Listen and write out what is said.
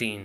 3،